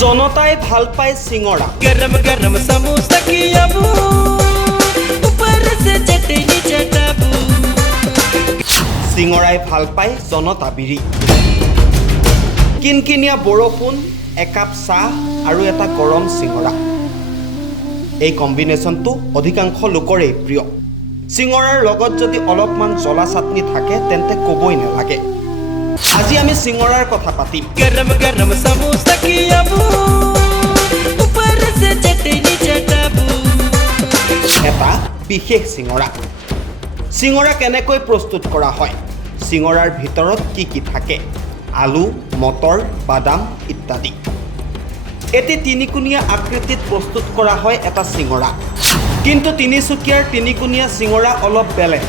জনতাই ভাল পায় চিঙৰা गरम गरम समोसा की अबू ऊपर से चटनी चटाबू চিঙৰাই ভাল পায় জনতা বিৰি কিনকিনিয়া বৰষুণ একাপ চাহ আৰু এটা গৰম চিঙৰা এই কম্বিনেশ্যনটো অধিকাংশ লোকৰেই প্ৰিয় চিঙৰাৰ লগত যদি অলপমান জ্বলা চাটনি থাকে তেন্তে ক'বই নালাগে আজি আমি চিঙৰাৰ কথা পাতিম गरम गरम समोसा की अबू ऊपर से चटनी चटाबू এটা বিশেষ চিঙৰা চিঙৰা কেনেকৈ প্ৰস্তুত কৰা হয় চিঙৰাৰ ভিতৰত কি থাকে আলু মটৰ বাদাম ইত্যাদি এটি তিনিকুণীয়া আকৃতিত প্ৰস্তুত কৰা হয় এটা চিঙৰা কিন্তু তিনিচুকীয়াৰ তিনিকুণীয়া চিঙৰা অলপ বেলেগ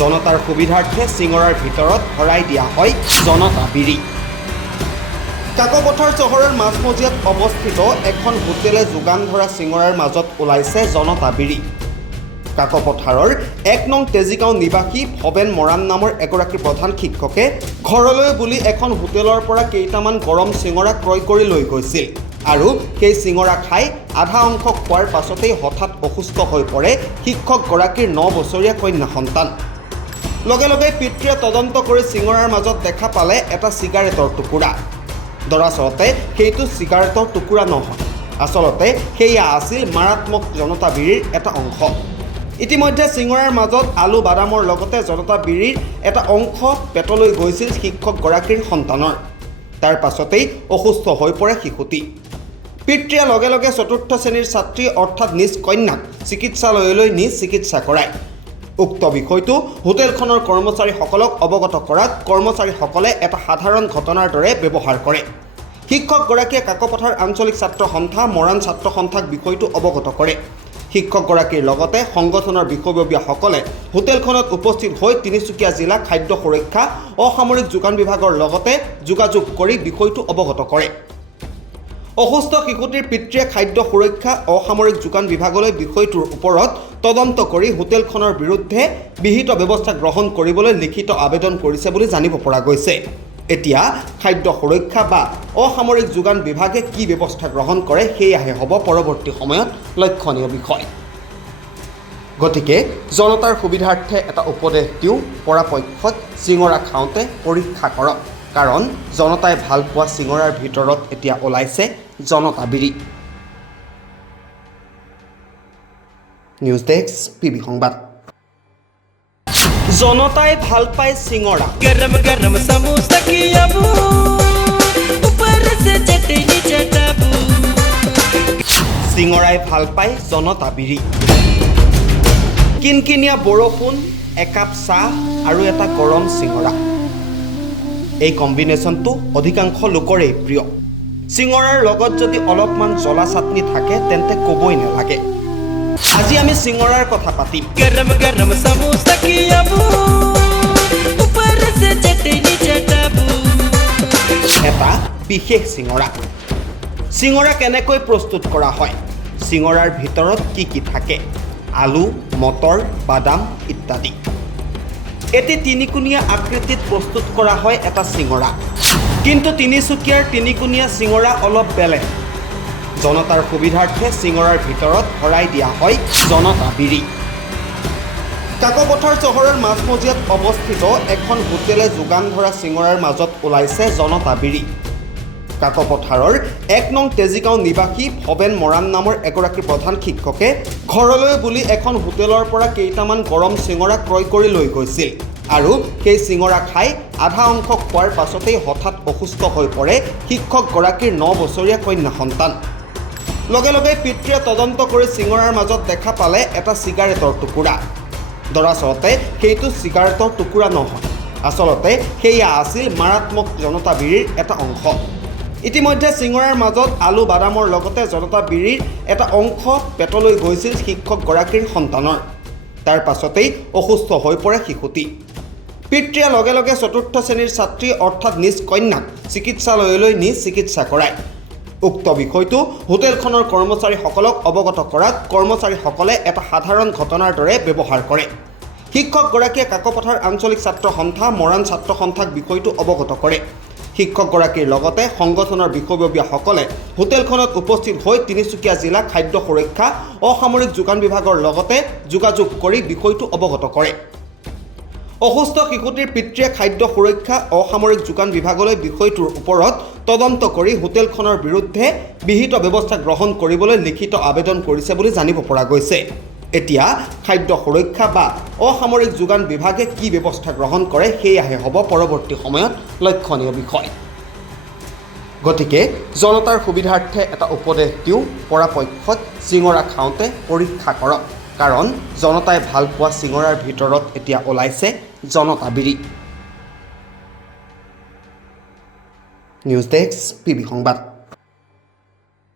জনতাৰ সুবিধাৰ্থে চিঙৰাৰ ভিতৰত ভৰাই দিয়া হয় জনতা বিৰি কাকপথাৰ চহৰৰ মাজমজিয়াত অৱস্থিত এখন হোটেলে যোগান ধৰা চিঙৰাৰ মাজত ওলাইছে জনতা বিৰি কাকপথাৰৰ ১ নং তেজিগাঁও নিবাসী ভৱেন মৰাণ নামৰ এগৰাকী প্ৰধান শিক্ষকে ঘৰলৈ বুলি এখন হোটেলৰ পৰা কেইটামান গৰম চিঙৰা ক্ৰয় কৰি লৈ গৈছিল আৰু সেই চিঙৰা খাই আধা অংশ খোৱাৰ পাছতেই হঠাৎ অসুস্থ হৈ পৰে শিক্ষকগৰাকীৰ ৯ বছৰীয়া কন্যা সন্তান লগে লগে পিতৃয়ে তদন্ত কৰি চিঙৰাৰ মাজত দেখা পালে এটা চিগাৰেটৰ টুকুৰা দৰাচলতে সেইটো চিগাৰেটৰ টুকুৰা নহয় আচলতে সেয়া আছিল মাৰাত্মক জনতা বিৰিৰ এটা অংশ ইতিমধ্যে চিঙৰাৰ মাজত আলু বাদামৰ লগতে জনতা বিৰিৰ এটা অংশ পেটলৈ গৈছিল শিক্ষকগৰাকীৰ সন্তানৰ তাৰ পাছতেই অসুস্থ হৈ পৰে শিশুটি পিতৃয়ে লগে লগে চতুৰ্থ শ্ৰেণীৰ ছাত্ৰী অৰ্থাৎ নিজ কন্যাক চিকিৎসালয়লৈ নি চিকিৎসা কৰায় উক্ত বিষয়টো হোটেলখনৰ কৰ্মচাৰীসকলক অৱগত কৰাত কৰ্মচাৰীসকলে এটা সাধাৰণ ঘটনাৰ দৰে ব্যৱহাৰ কৰে শিক্ষকগৰাকীয়ে কাকপথাৰ আঞ্চলিক ছাত্ৰ সন্থা মৰাণ ছাত্ৰ সন্থাক বিষয়টো অৱগত কৰে শিক্ষকগৰাকীৰ লগতে সংগঠনৰ বিষয়ববীয়াসকলে হোটেলখনত উপস্থিত হৈ তিনিচুকীয়া জিলা খাদ্য সুৰক্ষা অসামৰিক যোগান বিভাগৰ লগতে যোগাযোগ কৰি বিষয়টো অৱগত কৰে অসুস্থ শিশুটিৰ পিতৃয়ে খাদ্য সুৰক্ষা অসামৰিক যোগান বিভাগলৈ বিষয়টোৰ ওপৰত তদন্ত কৰি হোটেলখনৰ বিৰুদ্ধে বিহিত ব্যৱস্থা গ্ৰহণ কৰিবলৈ লিখিত আবেদন কৰিছে বুলি জানিব পৰা গৈছে এতিয়া খাদ্য সুৰক্ষা বা অসামৰিক যোগান বিভাগে কি ব্যৱস্থা গ্ৰহণ কৰে সেয়াহে হ'ব পৰৱৰ্তী সময়ত লক্ষণীয় বিষয় গতিকে জনতাৰ সুবিধাৰ্থে এটা উপদেশ দিওঁ পৰাপক্ষত চিঙৰা খাওঁতে পৰীক্ষা কৰক কাৰণ জনতাই ভাল পোৱা চিঙৰাৰ ভিতৰত এতিয়া ওলাইছে জনতা বিৰি নিউজ ডেস্ক PB সংবাদ জনতাই ভাল পায় চিঙৰা गरम गरम समोसा की अबू ऊपर से चटनी चटाबू চিঙৰাই ভাল পায় জনতা বিৰি কিনকিনিয়া বৰষুণ একাপ চাহ আৰু এটা গৰম চিঙৰা এই কম্বিনেশ্যনটো অধিকাংশ লোকৰেই প্ৰিয় চিঙৰাৰ লগত যদি অলপমান জ্বলা চাটনি থাকে তেন্তে ক'বই নালাগে আজি আমি চিঙৰাৰ কথা পাতিম गरम गरम समोसा की अबू ऊपर से चटनी चटाबू এটা বিশেষ চিঙৰা চিঙৰা কেনেকৈ প্ৰস্তুত কৰা হয় চিঙৰাৰ ভিতৰত কি থাকে আলু মটৰ বাদাম ইত্যাদি এটি তিনিকুণীয়া আকৃতিত প্ৰস্তুত কৰা হয় এটা চিঙৰা কিন্তু তিনিচুকীয়াৰ তিনিকুণীয়া চিঙৰা অলপ বেলেগ জনতাৰ সুবিধাৰ্থে চিঙৰাৰ ভিতৰত ভৰাই দিয়া হয় জনতা বিৰি কাকপথাৰ চহৰৰ মাজমজিয়াত অৱস্থিত এখন হোটেলে যোগান ধৰা চিঙৰাৰ মাজত ওলাইছে জনতা বিৰি কাকপথাৰৰ ১ নং তেজিগাঁও নিবাসী ভৱেন মৰাণ নামৰ এগৰাকী প্ৰধান শিক্ষকে ঘৰলৈ বুলি এখন হোটেলৰ পৰা কেইটামান গৰম চিঙৰা ক্ৰয় কৰি লৈ গৈছিল আৰু সেই চিঙৰা খাই আধা অংশ খোৱাৰ পাছতেই হঠাৎ অসুস্থ হৈ পৰে শিক্ষকগৰাকীৰ ৯ বছৰীয়া কন্যা সন্তান লগে লগে পিতৃয়ে তদন্ত কৰি চিঙৰাৰ মাজত দেখা পালে এটা চিগাৰেটৰ টুকুৰা দৰাচলতে সেইটো চিগাৰেটৰ টুকুৰা নহয় আচলতে সেয়া আছিল মাৰাত্মক জনতা বিৰিৰ এটা অংশ ইতিমধ্যে চিঙৰাৰ মাজত আলু বাদামৰ লগতে জনতা বিৰিৰ এটা অংশ পেটলৈ গৈছিল শিক্ষকগৰাকীৰ সন্তানৰ তাৰ পাছতেই অসুস্থ হৈ পৰে শিশুটি পিতৃয়ে লগে লগে চতুৰ্থ শ্ৰেণীৰ ছাত্ৰী অৰ্থাৎ নিজ কন্যাক চিকিৎসালয়লৈ নি চিকিৎসা কৰায় উক্ত বিষয়টো হোটেলখনৰ কৰ্মচাৰীসকলক অৱগত কৰাত কৰ্মচাৰীসকলে এটা সাধাৰণ ঘটনাৰ দৰে ব্যৱহাৰ কৰে শিক্ষকগৰাকীয়ে কাকপথাৰ আঞ্চলিক ছাত্ৰ সন্থা মৰাণ ছাত্ৰ সন্থাক বিষয়টো অৱগত কৰে শিক্ষকগৰাকীৰ লগতে সংগঠনৰ বিষয়ববীয়াসকলে হোটেলখনত উপস্থিত হৈ তিনিচুকীয়া জিলা খাদ্য সুৰক্ষা অসামৰিক যোগান বিভাগৰ লগতে যোগাযোগ কৰি বিষয়টো অৱগত কৰে। অসুস্থ শিশুটিৰ পিতৃয়ে খাদ্য সুৰক্ষা অসামৰিক যোগান বিভাগলৈ বিষয়টোৰ ওপৰত তদন্ত কৰি হোটেলখনৰ বিৰুদ্ধে বিহিত ব্যৱস্থা গ্ৰহণ কৰিবলৈ লিখিত আবেদন কৰিছে বুলি জানিব পৰা গৈছে। এতিয়া খাদ্য সুৰক্ষা বা অসামৰিক যোগান বিভাগে কি ব্যৱস্থা গ্ৰহণ কৰে সেয়াহে হ'ব পৰৱৰ্তী সময়ত লক্ষণীয় বিষয়। গতিকে জনতাৰ সুবিধাৰ্থে এটা উপদেশ দিওঁ, পৰাপক্ষত চিঙৰা খাওঁতে পৰীক্ষা কৰক, কাৰণ জনতাই ভাল পোৱা চিঙৰাৰ ভিতৰত এতিয়া ওলাইছে জনতা বিৰি। নিউজ ডেস্ক PB সংবাদ।